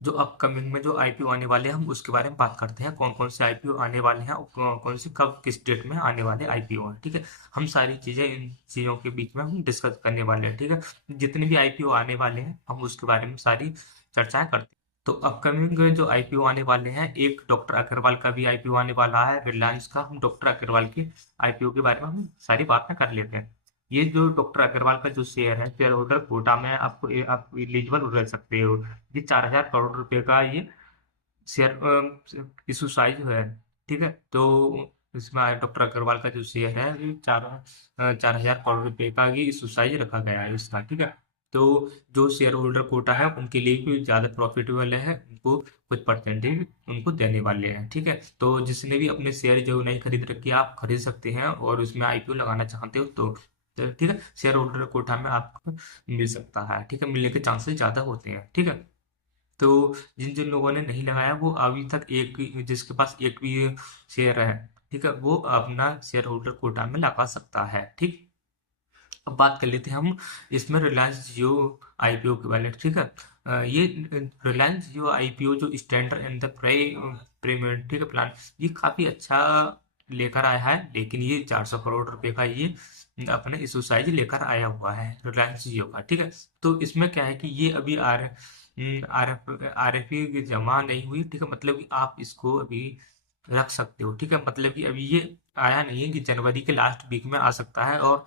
जो अपकमिंग में जो आईपीओ आने वाले हैं हम उसके बारे में बात करते हैं, कौन कौन से आईपीओ आने वाले हैं और कौन कौन से कब किस डेट में आने वाले आईपीओ हैं। ठीक है, हम सारी चीज़ें इन चीज़ों के बीच में हम डिस्कस करने वाले हैं। ठीक है, जितने भी आईपीओ आने वाले हैं हम उसके बारे में सारी चर्चाएं करते हैं। तो अपकमिंग जो आईपीओ आने वाले हैं, एक डॉक्टर अग्रवाल का भी आईपीओ आने वाला है रिलायंस का। हम डॉक्टर अग्रवाल की आईपीओ के बारे में हम सारी बातें कर लेते हैं। ये जो डॉक्टर अग्रवाल का जो शेयर है, शेयर होल्डर कोटा में आपको आप एलिजिबल रह सकते हो। ये 4,000 करोड़ रुपए का ये शेयर इशू साइज है। ठीक है, तो इसमें डॉक्टर अग्रवाल का जो शेयर है ये 4,000 करोड़ रुपए का ये इशू साइज रखा गया है इसका। ठीक है, तो जो शेयर होल्डर कोटा है उनके लिए भी ज़्यादा प्रॉफिटेबल है, उनको कुछ परसेंटेज उनको देने वाले हैं। ठीक है, तो जिसने भी अपने शेयर जो नहीं खरीद रखी आप खरीद सकते हैं और उसमें आईपीओ लगाना चाहते हो तो ठीक है, शेयर होल्डर कोटा में आपको मिल सकता है। ठीक है, मिलने के चांसेस ज़्यादा होते हैं। ठीक है, तो जिन जिन लोगों ने नहीं लगाया वो अभी तक एक भी, जिसके पास एक भी शेयर है, ठीक है, वो अपना शेयर होल्डर कोटा में लगा सकता है। ठीक, अब बात कर लेते हैं हम इसमें रिलायंस जियो आईपीओ के बारे में। ठीक है, ये रिलायंस जियो आईपीओ जो स्टैंडर्ड एंड द प्रीमियम, ठीक है, प्लान, ये काफी अच्छा लेकर आया है। लेकिन ये 400 करोड़ रुपए का ये अपने इशू साइज लेकर आया हुआ है रिलायंस जियो का। ठीक है, तो इसमें क्या है कि ये अभी आर एफ जमा नहीं हुई। ठीक है, मतलब कि आप इसको अभी रख सकते हो। ठीक है, मतलब कि अभी ये आया नहीं है कि जनवरी के लास्ट वीक में आ सकता है और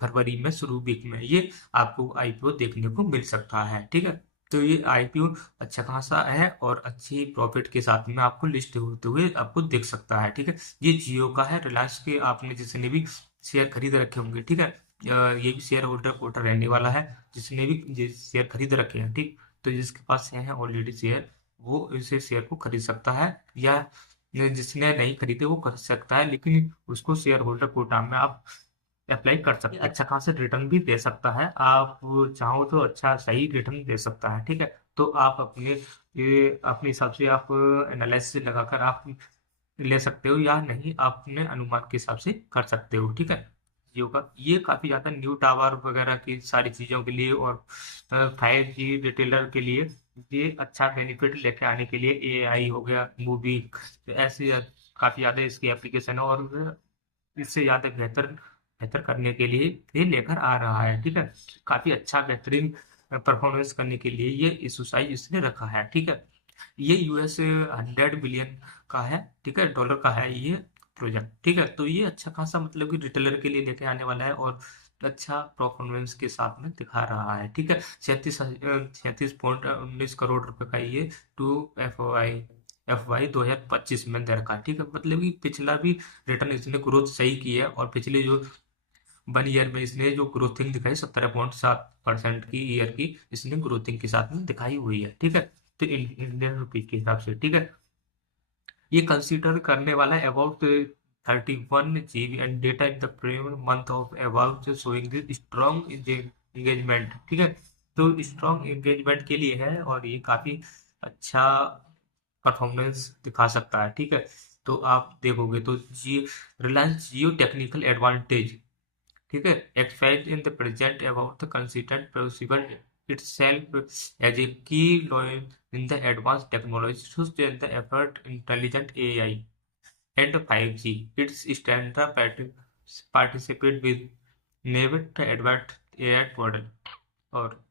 फरवरी में शुरू वीक में ये आपको आईपीओ देखने को मिल सकता है। ठीक है, तो ये आईपीओ अच्छा खासा है और अच्छी प्रॉफिट के साथ में आपको लिस्ट होते हुए आपको दिख सकता है। ठीक है, ये जियो का है, रिलायंस के आपने जिसने भी शेयर खरीद रखे होंगे। ठीक है, ये भी शेयर होल्डर कोटा रहने वाला है, जिसने भी शेयर खरीद रखे हैं। ठीक, तो जिसके पास है ऑलरेडी शेयर वो इसे शेयर को खरीद सकता है, या जिसने नहीं खरीदे वो खरीद सकता है, लेकिन उसको शेयर होल्डर कोटा में आप अप्लाई कर सकते हैं। अच्छा खासा रिटर्न भी दे सकता है, आप चाहो तो अच्छा सही रिटर्न दे सकता है। ठीक है, तो आप अपने हिसाब से आप एनालिसिस लगाकर आप ले सकते हो या नहीं, आप अपने अनुमान के हिसाब से कर सकते हो। ठीक है, जियो का ये काफी ज्यादा न्यू टावर वगैरह की सारी चीजों के लिए और 5G रिटेलर के लिए ये अच्छा बेनिफिट लेके आने के लिए, एआई हो गया, मूवी, ऐसे काफी ज्यादा इसकी एप्लीकेशन है और इससे ज्यादा बेहतर बेहतर करने के लिए ये लेकर आ रहा है। ठीक है, काफी अच्छा बेहतरीन परफॉर्मेंस करने के लिए ये इशू साइज इसने रखा है। ठीक है, ये यूएस 100 बिलियन का है। ठीक है, डॉलर का है ये प्रोजेक्ट। ठीक है, तो ये अच्छा खासा मतलब कि रिटेलर के लिए लेके आने वाला है और अच्छा परफॉर्मेंस के साथ में दिखा रहा है। ठीक है, 36.19 करोड़ रुपए का ये टू एफ वाई 2025 में दे रखा है। ठीक है, मतलब कि पिछला भी रिटर्न इसने ग्रोथ सही की है और पिछले जो 1 ईयर में इसने जो ग्रोथिंग दिखाई 17.7% की ईयर की इसने ग्रोथिंग के साथ में दिखाई हुई है। ठीक है, तो इंडियन रुपीज के हिसाब से। ठीक है, ये कंसीडर करने वाला है about 31 GB and data in the premium month of about showing the strong engagement. ठीक है, तो स्ट्रॉन्ग एंगेजमेंट के लिए है और ये काफी अच्छा परफॉर्मेंस दिखा सकता है। ठीक है, तो आप देखोगे तो जी रिलायंस जियो टेक्निकल एडवांटेज, ठीक है, express in the present about the consistent possible itself as a key role in the advanced technology such as the effort intelligent AI and 5G. Its standard participate with Navit advanced AI model और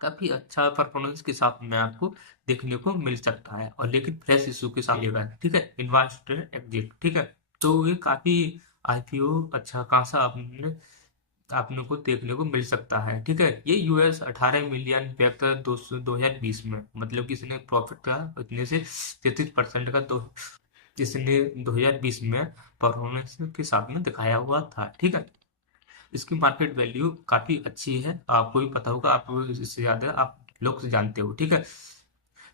काफी अच्छा performance के साथ में आपको देखने को मिल सकता है, और लेकिन फ्रेश इशू के साथ मिलेगा। ठीक है, इन्वेस्टर एग्जिट। ठीक है, तो ये काफी आईपीओ अच्छा खासा आपने आपने को देखने को मिल सकता है। ठीक है, ये यूएस 18 मिलियन व्यक्ति 2020 में, मतलब कि इसने प्रॉफिट का इतने से 33% का तो इसने 2020 में परफॉर्मेंस के साथ में दिखाया हुआ था। ठीक है, इसकी मार्केट वैल्यू काफी अच्छी है, आपको भी पता होगा, आप इससे ज्यादा आप लोग से जानते हो। ठीक है,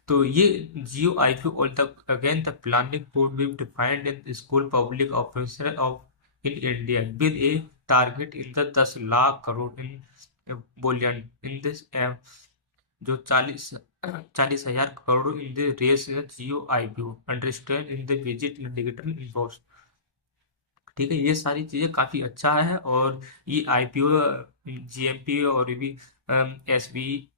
तो ये जियो आईपीओ और the again the planning would be defined in school public officer of in India with a target in the 10 lakh crore in bullion in this जो 40,000 crore in the race Jio IPO understand in the visit indicator involve. ठीक है, ये सारी चीजें काफी अच्छा है और ये आईपीओ जीएमपी और भी एसबी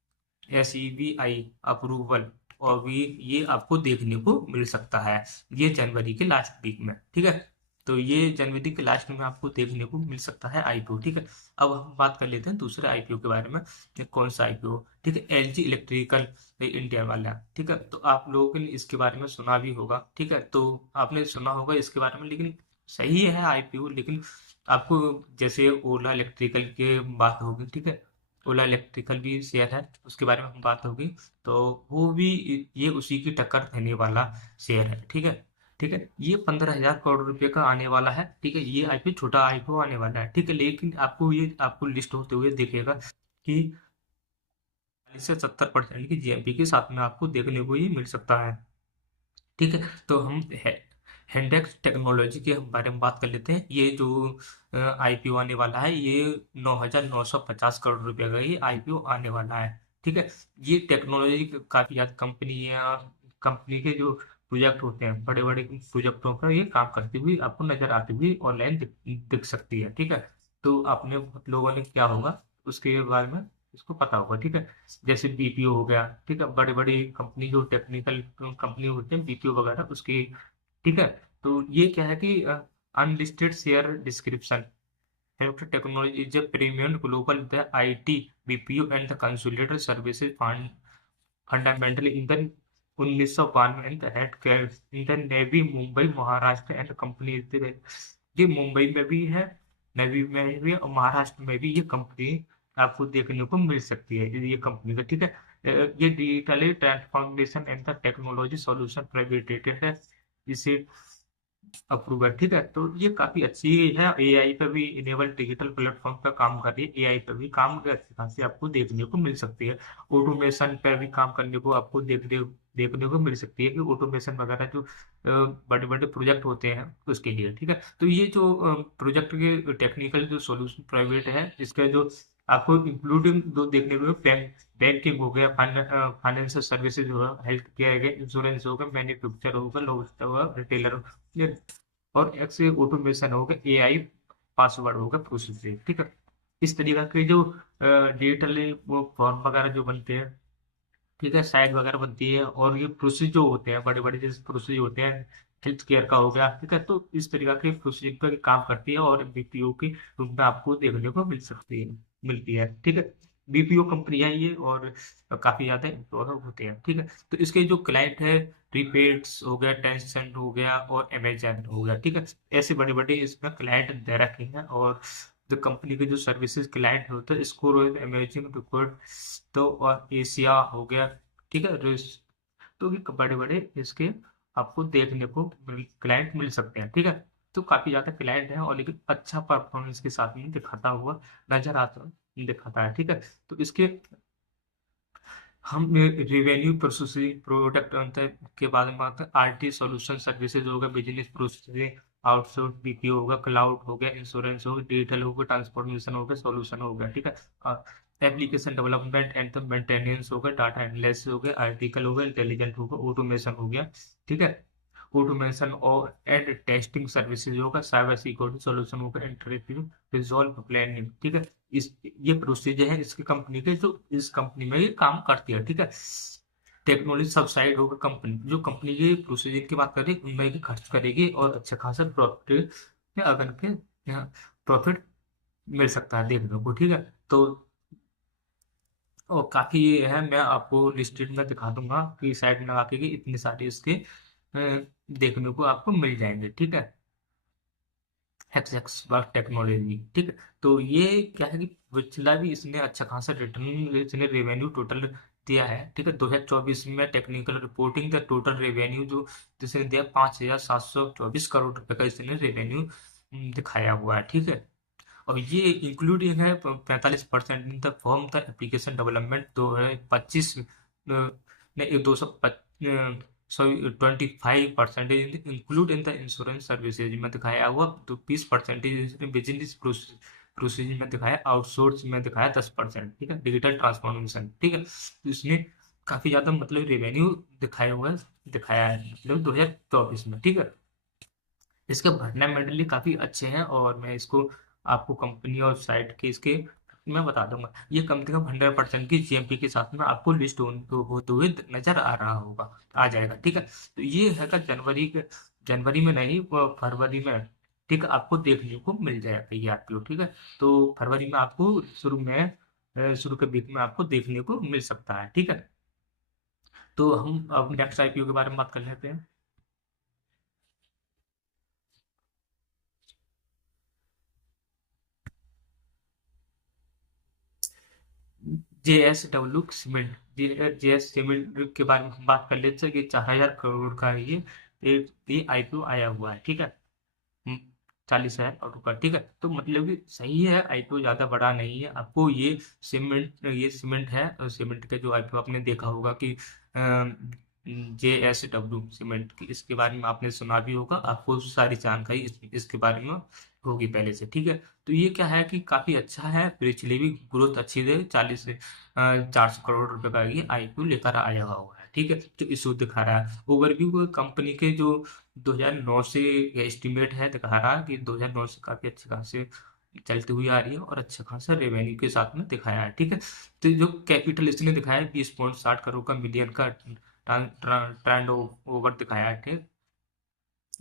SEBI अप्रूवल, और भी ये आपको देखने को मिल सकता है ये जनवरी के लास्ट वीक में, ठीक है। तो ये जनवरी के लास्ट में आपको देखने को मिल सकता है आईपीओ, ठीक है। अब हम बात कर लेते हैं दूसरे आईपीओ के बारे में, कि कौन सा आईपीओ, ठीक है। LG इलेक्ट्रिकल इंडिया वाला, ठीक है। तो आप लोगों ने इसके बारे में सुना भी होगा, ठीक है। तो आपने सुना होगा इसके बारे में, लेकिन सही है आईपीओ, लेकिन आपको जैसे ओला इलेक्ट्रिकल की बात होगी, ठीक है। ओला इलेक्ट्रिकल भी शेयर है, उसके बारे में हम बात होगी, तो वो भी ये उसी की टक्कर देने वाला शेयर है, ठीक है। ठीक है, ये 15,000 करोड़ रुपए का आने वाला है, ठीक है। ये आईपीओ छोटा आईपीओ आने वाला है, ठीक है। लेकिन आपको लिस्ट होते हुए दिखेगा कि 40 से 70% की जीएमपी के साथ में आपको देखने को ये मिल सकता है, ठीक है। तो हम हेंडेक्स टेक्नोलॉजी के बारे में बात कर लेते हैं। ये जो आईपीओ आने वाला है, ये 9,950 करोड़ रुपए का ये आईपीओ आने वाला है, ठीक है। ये टेक्नोलॉजी काफी ज्यादा कंपनी है, और कंपनी के जो प्रोजेक्ट होते हैं, बड़े बड़े प्रोजेक्टों पर ये काम करती हुई आपको नजर आती हुई ऑनलाइन दिख सकती है, ठीक है। तो आपने लोगों ने क्या होगा उसके बारे में इसको पता होगा, ठीक है। जैसे बीपीओ हो गया, ठीक है। बड़ी बड़ी कंपनी जो टेक्निकल कंपनी होते हैं बीपीओ वगैरह उसकी, ठीक है। तो ये क्या है कि unlisted share description, health technology is a premium global the IT BPO and the consolidated services fund fundamentally in the 1992 in the head in the navy Mumbai Maharashtra and company. ये मुंबई में भी है, नेवी में भी, और महाराष्ट्र में भी ये कंपनी आपको देखने को मिल सकती है, ये कंपनी का, ठीक है। ये digitally transformation and the technology solution private limited है, इसे अप्रूवल, ठीक है। तो ये काफी अच्छी है, एआई पे भी इनेबल डिजिटल प्लेटफॉर्म पे काम कर रही है, एआई पे भी काम अच्छी खासी आपको देखने को मिल सकती है। ऑटोमेशन पे भी काम करने को आपको देखने को मिल सकती है, कि ऑटोमेशन वगैरह जो बड़े बड़े प्रोजेक्ट होते हैं उसके लिए, ठीक है। तो ये जो प्रोजेक्ट के टेक्निकल जो सॉल्यूशन प्राइवेट है, इसका जो आपको इंक्लूडिंग दो देखने को बैंकिंग हो गया, फाइनेंशियल सर्विसेज होगा, हेल्थ केयर हो गया, इंश्योरेंस होगा, मैन्युफैक्चर होगा, लॉजिस्टिक्स होगा, रिटेलर, और एक्स ऑटोमेशन होगा, एआई पासवर्ड होगा, प्रोसेसिंग, ठीक है। इस तरीके के जो डिजिटल वो फॉर्म वगैरह जो बनते हैं, ठीक है, साइट वगैरह बनती है, और ये प्रोसेस जो होते हैं बड़े बड़े जैसे प्रोसेस होते हैं, हेल्थ केयर का हो गया, ठीक है। तो इस तरीके के प्रोसेसिंग पर काम करती है, और बीपीओ की रूप में आपको देखने को मिलती है, ठीक है। बीपीओ कंपनी है ये, और काफी ज्यादा एम्प्लॉय होते हैं, ठीक है। तो इसके जो क्लाइंट है, रिपेट्स हो गया, टेंसेंट हो गया, और अमेजन हो गया, ठीक है। ऐसे बड़े बड़े इसमें क्लाइंट दे रखे हैं, और जो कंपनी के जो सर्विसेज क्लाइंट होते हैं, इसको रॉयल अमेजिंग रिकॉर्ड, तो और एशिया हो गया, ठीक है। तो ये बड़े बड़े इसके आपको देखने को क्लाइंट मिल सकते हैं, ठीक है। तो काफी ज्यादा क्लाइंट है, और लेकिन अच्छा परफॉर्मेंस के साथ में दिखाता हुआ नजर आता दिखाता है, ठीक है। तो इसके हम रिवेन्यू प्रोसेसिंग प्रोडक्ट के बारे में बात करें, आरटी सॉल्यूशन सर्विसेज होगा, बिजनेस प्रोसेसिंग आउटसोर्स बीपीओ होगा, क्लाउड हो गया, इंश्योरेंस होगा, डिजिटल होगा, ट्रांसफॉर्मेशन होगा, सॉल्यूशन हो गया, ठीक है। एप्लीकेशन डेवलपमेंट एंड मेंटेनेंस होगा, डाटा एनालिसिस हो गया, आर्टिकल होगा, इंटेलिजेंट होगा, ऑटोमेशन हो गया, ठीक है। ऑटोमेशन और एंड टेस्टिंग सर्विसेज होगा, साइबर सिक्योरिटी सॉल्यूशन होगा, इंटरेक्टिव रिजॉल्व प्लानिंग, ठीक है। इस ये प्रोसीजर है इसकी कंपनी के, जो इस कंपनी में ये काम करती है, ठीक है। टेक्नोलॉजी सब साइड होगा, कंपनी जो कंपनी के प्रोसीजर की बात करें उनमें ये खर्च करेगी, और अच्छा खासा प्रॉफिट में अगर के यहाँ प्रॉफिट मिल सकता है देखने को, ठीक है। तो और काफी ये है, मैं आपको लिस्टेड में दिखा दूंगा कि साइड में लगा के कि इतने सारे इसके देखने को आपको मिल जाएंगे, ठीक है। हेक्सेक्स वर्क टेक्नोलॉजी, ठीक है। तो ये क्या है कि पिछला भी इसने अच्छा खासा रिटर्न, इसने रेवेन्यू टोटल दिया है, ठीक है। 2024 में technical reporting the total revenue जो जिसने दिया 5,724 करोड़ रुपए का इसने रेवेन्यू दिखाया हुआ है, ठीक है। और ये इंक्लूडिंग है 45% in the form the application development 2025 ने 225% include in the insurance services में दिखाया हुआ, तो 20% बिजनेस प्रोसीजर में दिखाया, आउटसोर्स में दिखाया 10%, ठीक है। डिजिटल ट्रांसफॉर्मेशन, ठीक है। तो इसने काफी ज्यादा मतलब रेवेन्यू दिखाया है मतलब 2024 में, ठीक है। इसके फंडामेंटली काफी अच्छे हैं, और मैं इसको आपको कंपनी और साइट के इसके मैं बता दूंगा, ये कम से कम 100% की जीएमपी के साथ में आपको लिस्ट होते हुए नजर आ रहा होगा, आ जाएगा। ठीक है, तो ये है का जनवरी में नहीं, वो फरवरी में। ठीक है, आपको देखने को मिल जाएगा ये आईपीओ। ठीक है, तो फरवरी में आपको शुरू के वीक में आपको देखने को मिल सकता है। ठीक है, तो हम अब नेक्स्ट आईपीओ के बारे में बात कर लेते हैं। JSW सीमेंट, जेएस सीमेंट के बारे में हम बात कर लेते हैं कि 4,000 करोड़ का ये आईपीओ आया हुआ है। ठीक है, 40,000 करोड़ का। ठीक है, तो मतलब कि सही है, आईपीओ ज्यादा बड़ा नहीं है। आपको ये सीमेंट है, और सीमेंट का जो आईपीओ आपने देखा होगा कि JSW सीमेंट की, इसके बारे में आपने सुना भी होगा, आपको सारी जानकारी इसके बारे में होगी पहले से। ठीक है, तो ये क्या है कि काफी अच्छा है, पिछले भी ग्रोथ अच्छी है, 40 से 400 करोड़ रुपए का ये आईपीओ लेकर आया हुआ है। ठीक है, जो इशू दिखा रहा है, ओवरव्यू कंपनी के जो 2009 से एस्टिमेट है, दिखा रहा है कि 2009 से काफी अच्छे खासे चलती हुई आ रही है, और अच्छा खासा रेवेन्यू के साथ में दिखाया है। ठीक है, तो जो कैपिटल इसने दिखाया है 20.60 करोड़ का, मिलियन का ट्रेंड ओवर दिखाया है। ठीक,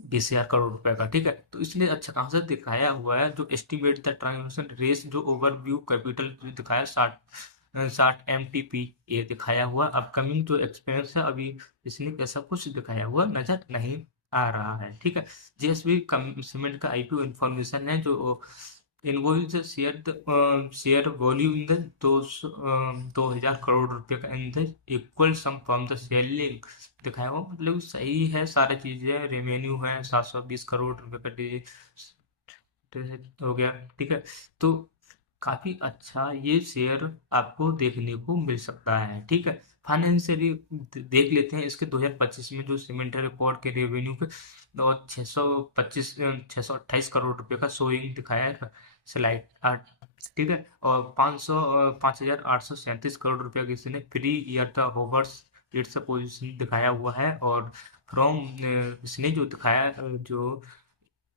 20,000 करोड़ रुपए का। ठीक है, तो इसने अच्छा खासा दिखाया हुआ है। जो एस्टिमेट था ट्रांजेक्शन रेस, जो ओवरव्यू कैपिटल दिखाया 60 MTP ये दिखाया हुआ। अपकमिंग जो एक्सपेंस है अभी इसने ऐसा कुछ दिखाया हुआ नजर नहीं आ रहा है। ठीक है, जेएसबी सीमेंट का आईपीओ इंफॉर्मेशन है, जो invoice share volume in the 2,000 crore रुपए का in the equal some from the selling दिखाया हुआ। मतलब सही है, सारी चीजें, रेवेन्यू है 720 करोड़ रुपए का हो गया। ठीक है, तो काफी अच्छा ये शेयर आपको देखने को मिल सकता है। ठीक है, फाइनेंशियली देख लेते हैं इसके 2025 में जो सीमेंट रिकॉर्ड के रेवेन्यू के, और 628 करोड़ रुपए का शोइंग दिखाया है, स्लाइड 8। ठीक है, और 5,837 करोड़ रुपए की इसने प्री ईयर था होवर्स इट्स पोजीशन दिखाया हुआ है। और फ्रॉम इसने जो दिखाया जो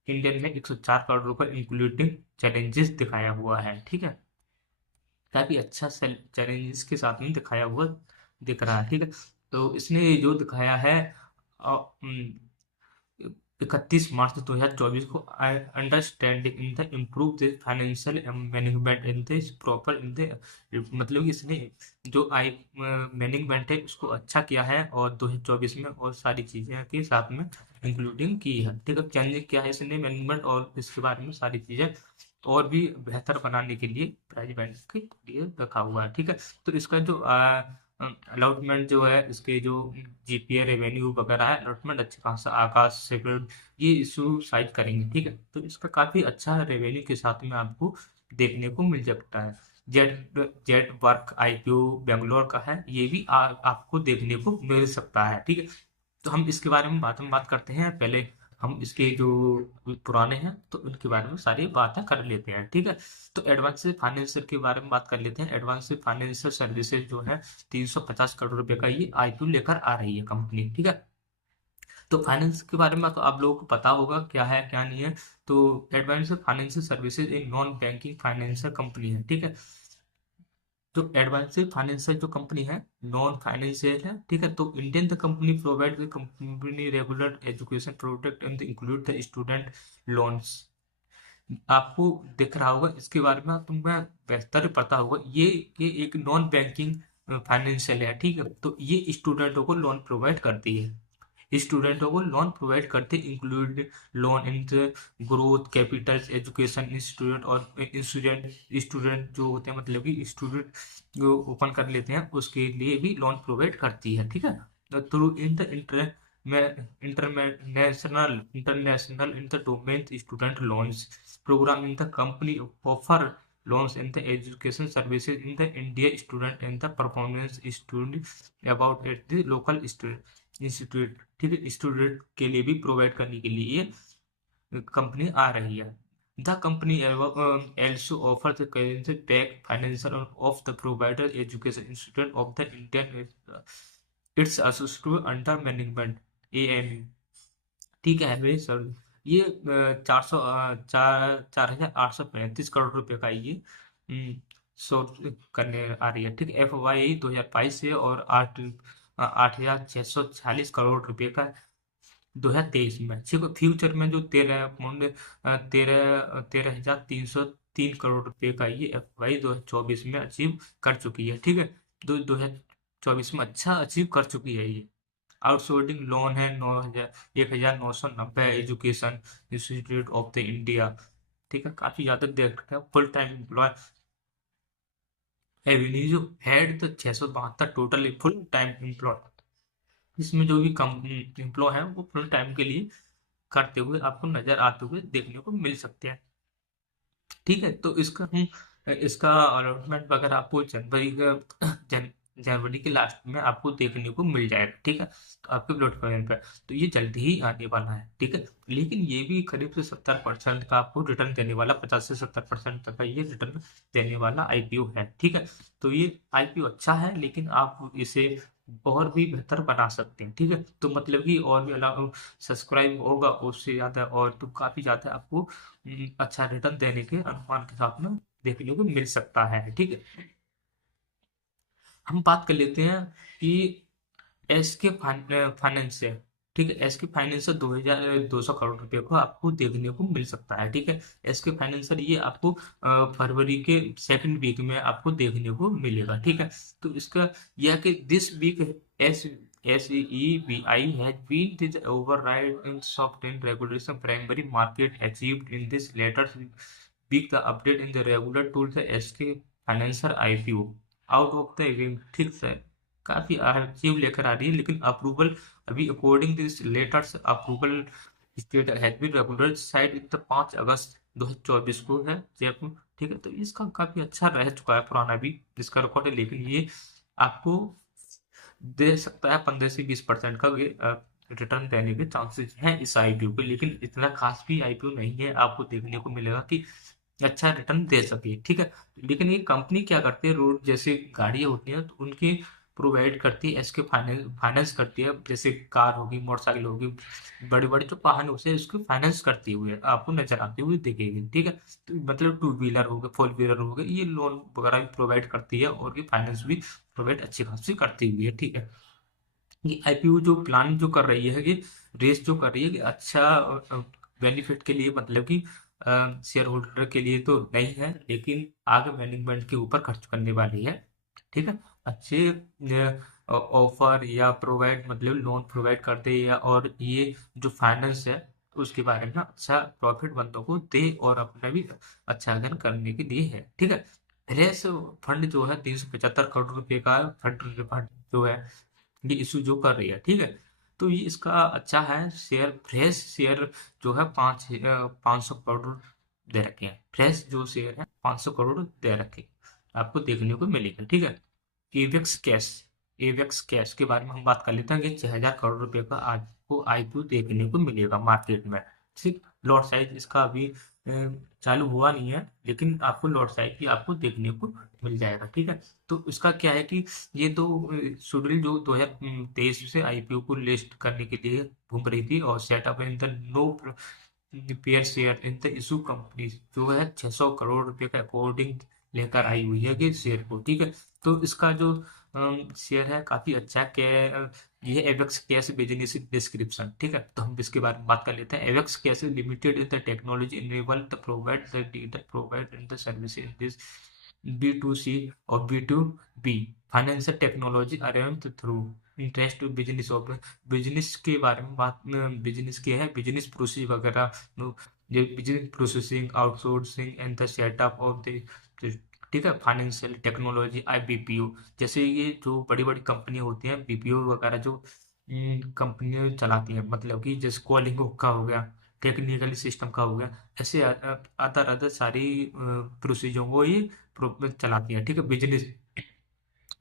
इंडियन में 104 करोड़ रुपए इंक्लूडिंग चैलेंजेस दिखाया हुआ है। ठीक है, काफी अच्छा चैलेंजेस के साथ में दिखाया हुआ दिख रहा है। ठीक है, तो इसने जो दिखाया है 31 मार्च 2024 को, understanding in the improve the financial management in the proper in the, मतलब कि इसने जो मैनेजमेंट है उसको अच्छा किया है, और 2024 में और सारी चीजें के साथ में इंक्लूडिंग की है। ठीक है, चेंज किया है इसने मैनेजमेंट, और इसके बारे में सारी चीजें और भी बेहतर बनाने के लिए प्राइज बैंड के लिए रखा हुआ है। ठीक है, तो इसका जो अलॉटमेंट जो है, इसके जो जीपीए रेवेन्यू वगैरह है, अलॉटमेंट अच्छा खासा आकाश से ये इशू साइड करेंगे। ठीक है, तो इसका काफी अच्छा रेवेन्यू के साथ में आपको देखने को मिल सकता है। Jet jet work IPO Bangalore का है, ये भी आपको देखने को मिल सकता है। ठीक है, तो हम इसके बारे में बात करते हैं। पहले हम इसके जो पुराने हैं तो उनके बारे में सारी बातें कर लेते हैं। ठीक है, तो एडवांस फाइनेंशियल के बारे में बात कर लेते हैं। एडवांस फाइनेंशियल सर्विसेज जो है 350 करोड़ रुपए का ये आईपीओ लेकर आ रही है कंपनी। ठीक है, तो फाइनेंस के बारे में तो आप लोगों को पता होगा क्या है क्या नहीं है। तो एडवांस फाइनेंशियल सर्विसेज एक नॉन बैंकिंग फाइनेंशियल कंपनी है। ठीक है, जो एडवांसिव फाइनेंशियल जो कंपनी है, नॉन फाइनेंशियल है। ठीक है, तो Indian the company provide the company regular education product and include the student loans. आपको दिख रहा होगा इसके बारे में, तुम्हें बेहतर पता होगा। ये एक नॉन बैंकिंग फाइनेंशियल है। ठीक है, तो ये स्टूडेंटों को लोन प्रोवाइड करती है, स्टूडेंटों को लोन प्रोवाइड करते include loan in growth capital education institute, और स्टूडेंट स्टूडेंट जो होते हैं, मतलब कि स्टूडेंट जो ओपन कर लेते हैं उसके लिए भी लोन प्रोवाइड करती है। ठीक है, through in the international in the domain student loans program in the company offer loans in the education services in the India student and the performance student about at the local student institute। ठीक है, student के लिए भी provide करने के लिए ये company आ रही है। The company also offers the currency back financial of the provider education institute of the Indian its associated under management AMU। ठीक है भाई सर, ये 400 4,835 करोड़ रुपए का ये शो करने आ रही है। ठीक है, FY 2022 से और 8,646 करोड़ रुपए का 2023 में। ठीक है, फ्यूचर में जो 13,303 करोड़ रुपए का ये FY 2024 में अचीव कर चुकी है। ठीक है, 2024 में अच्छा अचीव कर चुकी है ये। आउटस्टैंडिंग लोन है 1,990, education institute of the India. ठीक है, काफी ज्यादा देख रखा है। Full time employ avenue head तो 672 टोटल फुल टाइम एम्प्लॉय। इसमें जो भी कम एम्प्लॉय है वो फुल टाइम के लिए करते हुए आपको नजर आते हुए देखने को मिल सकते हैं। ठीक है, तो इसका अलॉटमेंट वगैरह आपको जनवरी के लास्ट में आपको देखने को मिल जाएगा। ठीक है, तो आपके प्लेटफॉर्म पर तो ये जल्दी ही आने वाला है। ठीक है, लेकिन ये भी करीब से 70% का आपको रिटर्न देने वाला, 50 से 70% तक का ये रिटर्न देने वाला IPO है। ठीक है, तो ये IPO अच्छा है, लेकिन आप इसे और भी बेहतर बना सकते हैं। ठीक है, तो मतलब कि और भी अलग सब्सक्राइब होगा उससे ज्यादा, और तो काफी ज्यादा आपको अच्छा रिटर्न देने के अनुमान के साथ में देखने को मिल सकता है। ठीक है, हम बात कर लेते हैं कि एसके फाइनेंस से। ठीक है, एसके फाइनेंसर 2,200 करोड़ रुपए को आपको देखने को मिल सकता है। ठीक है, एसके फाइनेंसर ये आपको फरवरी के सेकंड वीक में आपको देखने को मिलेगा। ठीक है, तो इसका यह कि this week as SEBI has been this override in soft and regulation primary market achieved in this later week the update in the regular tool the SK Financer IPO out of the game। ठीक है, काफी achieve लेकर आ रही है, लेकिन approval अभी according this letters approval state has been regular side in the 5 August 2024 को है जयपुर। ठीक है, तो इसका काफी अच्छा रह चुका है पुराना भी जिसका रिकॉर्ड है, लेकिन ये आपको दे सकता है 15 से 20% का रिटर्न देने के चांसेस हैं इस IPO पे, लेकिन इतना खास भी IPO नहीं है आपको देखने को मिलेगा कि अच्छा रिटर्न दे सके। ठीक है, लेकिन ये कंपनी क्या करती है, रोड जैसे गाड़ियां होती हैं तो उनकी प्रोवाइड करती है, इसके फाइनेंस फाइनेंस करती है, जैसे कार होगी, मोटरसाइकिल होगी, बड़े बड़े जो वाहन होते हैं उसकी फाइनेंस करती हुई आपको नजर आती हुई दिखेगी। ठीक है, तो मतलब 2 व्हीलर हो गए, 4 व्हीलर हो गए, ये लोन वगैरह भी प्रोवाइड करती है और ये फाइनेंस भी प्रोवाइड अच्छी खासी करती हुई है। ठीक है, ये IPO जो प्लान जो कर रही है, ये रेस जो कर रही है कि अच्छा बेनिफिट के लिए, मतलब कि शेयर होल्डर के लिए तो नहीं है, लेकिन आगे मैनेजमेंट के ऊपर खर्च करने वाली है। ठीक है, अच्छे ऑफर या प्रोवाइड, मतलब लोन प्रोवाइड करते हैं, और ये जो फाइनेंस है उसके बारे में अच्छा प्रॉफिट बंदों को दे और अपना भी अच्छा अर्न करने के लिए है। ठीक है, रेस फंड जो है 375 करोड़ रुपए का फंड जो है ये इशू जो कर रही है। ठीक है, तो ये इसका अच्छा है। शेयर फ्रेश शेयर जो है 500 करोड़ दे रखे हैं। फ्रेश जो शेयर है 500 करोड़ दे रखे आपको देखने को मिलेगा। ठीक है, एवेक्स कैश एवेक्स कैश के बारे में हम बात कर लेते हैं कि 6,000 करोड़ रुपए का आपको IPO देखने को मिलेगा मार्केट में। ठीक, लॉट साइज इसका अभी चालू हुआ नहीं है, लेकिन आपको लॉट साइज भी आपको देखने को मिल जाएगा। ठीक है, तो इसका क्या है कि ये तो शेड्यूल जो 2023 से IPO को लिस्ट करने के लिए घूम रही थी, और setup in the no pair share in the issue company जो है 600 करोड़ रुपए का अकॉर्डिंग लेकर आई हुई है कि शेयर को। ठीक है, तो इसका जो शेयर है काफी अच्छा है। ये एवेक्स कैश बिजनेस डिस्क्रिप्शन। ठीक है, तो हम इसके बारे में बात कर लेते हैं। Avex cash limited in the technology enable the provide the data provide in the service in this B2C और B2B financial technology arrange through interest business of business के बारे में बात, बिजनेस के है, बिजनेस प्रोसेस वगैरह, ये business processing outsourcing and the setup of the, ठीक है, फाइनेंशियल टेक्नोलॉजी IBPO। जैसे ये जो बड़ी बड़ी कंपनियां होती हैं BPO वगैरह जो कंपनियां चलाती हैं, मतलब कि जैसे कॉलिंग का हो गया, टेक्निकल सिस्टम का हो गया, ऐसे अदर अदर सारी प्रोसीजर को ये चलाती है। ठीक है, बिजनेस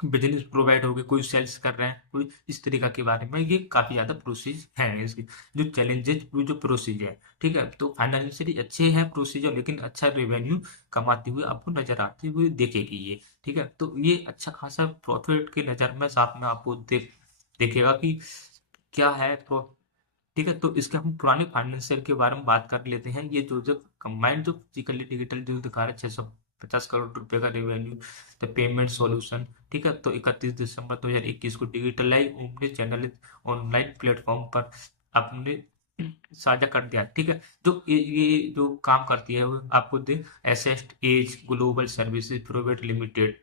बिजनेस प्रोवाइड हो गए, कोई सेल्स कर रहे हैं, कोई इस तरीका के बारे में ये काफी ज्यादा प्रोसीज हैं इसकी, जो चैलेंजेस जो प्रोसीजर है। ठीक है, तो फाइनेंशियली अच्छे हैं प्रोसीजर, लेकिन अच्छा रेवेन्यू कमाते हुए आपको नजर आते हुए देखेगी ये। ठीक है, तो ये अच्छा खासा प्रॉफिट के नजर में साथ में आपको देखेगा कि क्या है। ठीक है, तो इसके हम पुराने फाइनेंशियल के बारे में बात कर लेते हैं। ये जो जो कंबाइंड जो फिजिकली डिजिटल जो दिखा रहे 600 ₹50 करोड़ का रेवेन्यू। द पेमेंट सॉल्यूशन, ठीक है। तो 31 दिसंबर 2021 को digitalise omni channel online platform पर आपने साझा कर दिया, ठीक है। जो ये जो काम करती है वो आपको दे asset as global services private limited,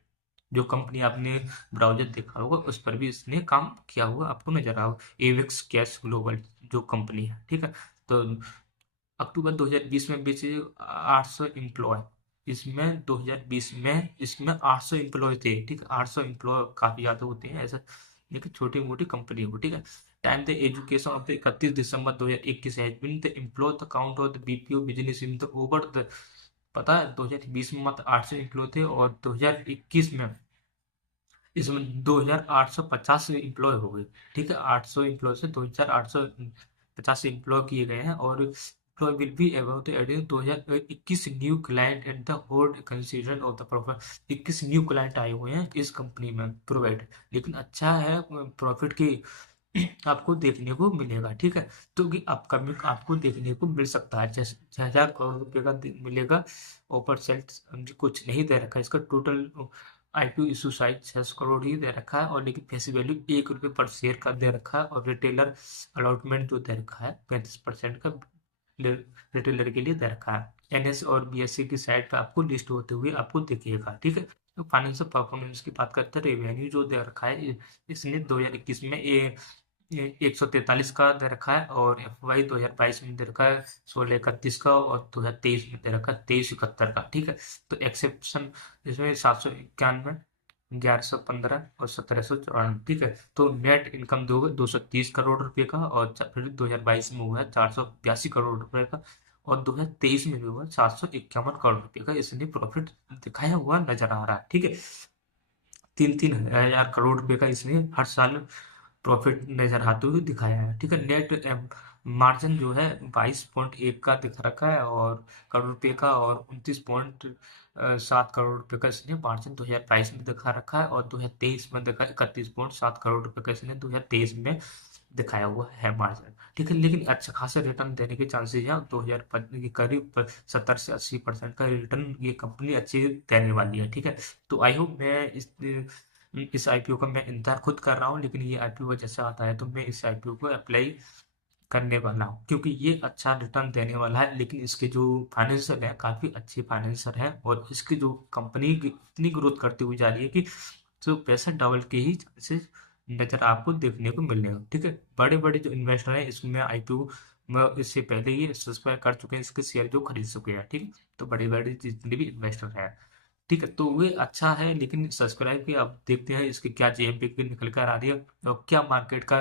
जो कंपनी आपने ब्राउजर देखा होगा उस पर भी इसने काम किया हुआ आपको नजर आओ। एवेक्स कैश ग्लोबल जो कंपनी है, ठीक है। तो अक्टूबर 2020 में बेचे 800 एम्प्लॉय, इसमें 2020 में इसमें 800 एम्प्लॉय थे, ठीक है। 800 एम्प्लॉय काफी ज्यादा होते हैं ऐसा, लेकिन छोटी मोटी कंपनी हो, ठीक है। Time the education of the 31 December 2021 has been the employ the count of the BPO business in the over the, पता है 2020 में मात्र 800 एम्प्लॉय थे और 2021 में इसमें 2850 एम्प्लॉय हो गए, ठीक है। 800 एम्प्लॉय से 2850 एम्प्लॉय किए गए हैं और employ will be about the adding 2021 new client and the hold consider of the profit. 21 new client आए हुए हैं इस कंपनी में प्रोवाइड, लेकिन अच्छा है प्रॉफिट की आपको देखने को मिलेगा, ठीक है। तो कि अपकमिंग आपको देखने को मिल सकता है, जैसे 6,000 करोड़ रुपए का मिलेगा। ऊपर सेल्स कुछ नहीं दे रखा है, इसका total IPO issue size 600 crore ही दे रखा है और लेकिन फेस वैल्यू ₹1 पर शेयर का दे रखा है और रिटेलर अलॉटमेंट जो दे रखा है 35% का रिटेलर के लिए दे रखा है। एनएस और बीएससी की साइट पर आपको लिस्ट होते हुए आपको दिखेगा, ठीक है। तो फाइनेंशियल परफॉर्मेंस की बात करते हैं, रेवेन्यू जो दे रखा है इसने 2021 में 143 का दे रखा है और FY 2022 में दे रखा है 1631 का और 2023 में दे रखा है 2371 का, ठीक है। तो एक्सेप्शन इसमें 791, 1115 और 1794, ठीक है। तो नेट इनकम दोगे 230 करोड़ रुपए का और फिर 2022 में हुआ है 482 करोड़ रुपए का और 2023 में भी हुआ 751 करोड़ रुपए का इसने प्रॉफिट दिखाया हुआ नजर आ रहा है, ठीक है। 3-3 हजार करोड़ रुपए का इसने हर साल प्रॉफिट नजर आते हुए दिखाया है, ठीक है। नेट मार्जिन जो है 22.1 का दिख रखा है और करोड़ रुपए का और 29.7 करोड़ रुपए का इसने मार्जिन 2022 में दिखा रखा है और 2023 में दिखा 31.7 करोड़ रुपए का इसने 2023 में दिखाया हुआ है मार्जिन, ठीक है। लेकिन अच्छा खासा रिटर्न देने के चांसेस हैं, 2025 के करीब 70 से 80% का रिटर्न ये कंपनी अच्छी देने वाली है, ठीक है। तो आई होप मैं इस आईपीओ का मैं इंतजार खुद कर रहा हूँ, लेकिन ये आईपीओ जैसे आता है तो मैं इस आईपीओ को अप्लाई करने वाला हूँ क्योंकि ये अच्छा रिटर्न देने वाला है। लेकिन इसके जो फाइनेंशियल है काफी अच्छे फाइनेंशियल है और इसकी जो कंपनी इतनी ग्रोथ करती हुई जा रही है कि जो पैसा डबल के ही चांसेस नजर आपको देखने को मिलने हैं, ठीक है। बड़े बड़े जो इन्वेस्टर हैं इसमें आईपीओ में इससे पहले ही सब्सक्राइब कर चुके हैं, इसके शेयर जो खरीद चुके हैं, ठीक है। तो बड़े बड़े जितने भी इन्वेस्टर हैं, ठीक है, तो वे अच्छा है। लेकिन सब्सक्राइब की अब देखते हैं इसकी क्या जेएमपी की निकल कर आ रही है और क्या मार्केट का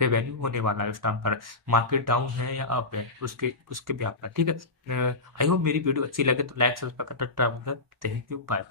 रेवेन्यू होने वाला है उस टाइम पर, मार्केट डाउन है या अप है उसके उसके भी आपका, ठीक है। आई होप मेरी वीडियो अच्छी लगे तो लाइक सब्सक्राइब करना, थैंक यू, बाय।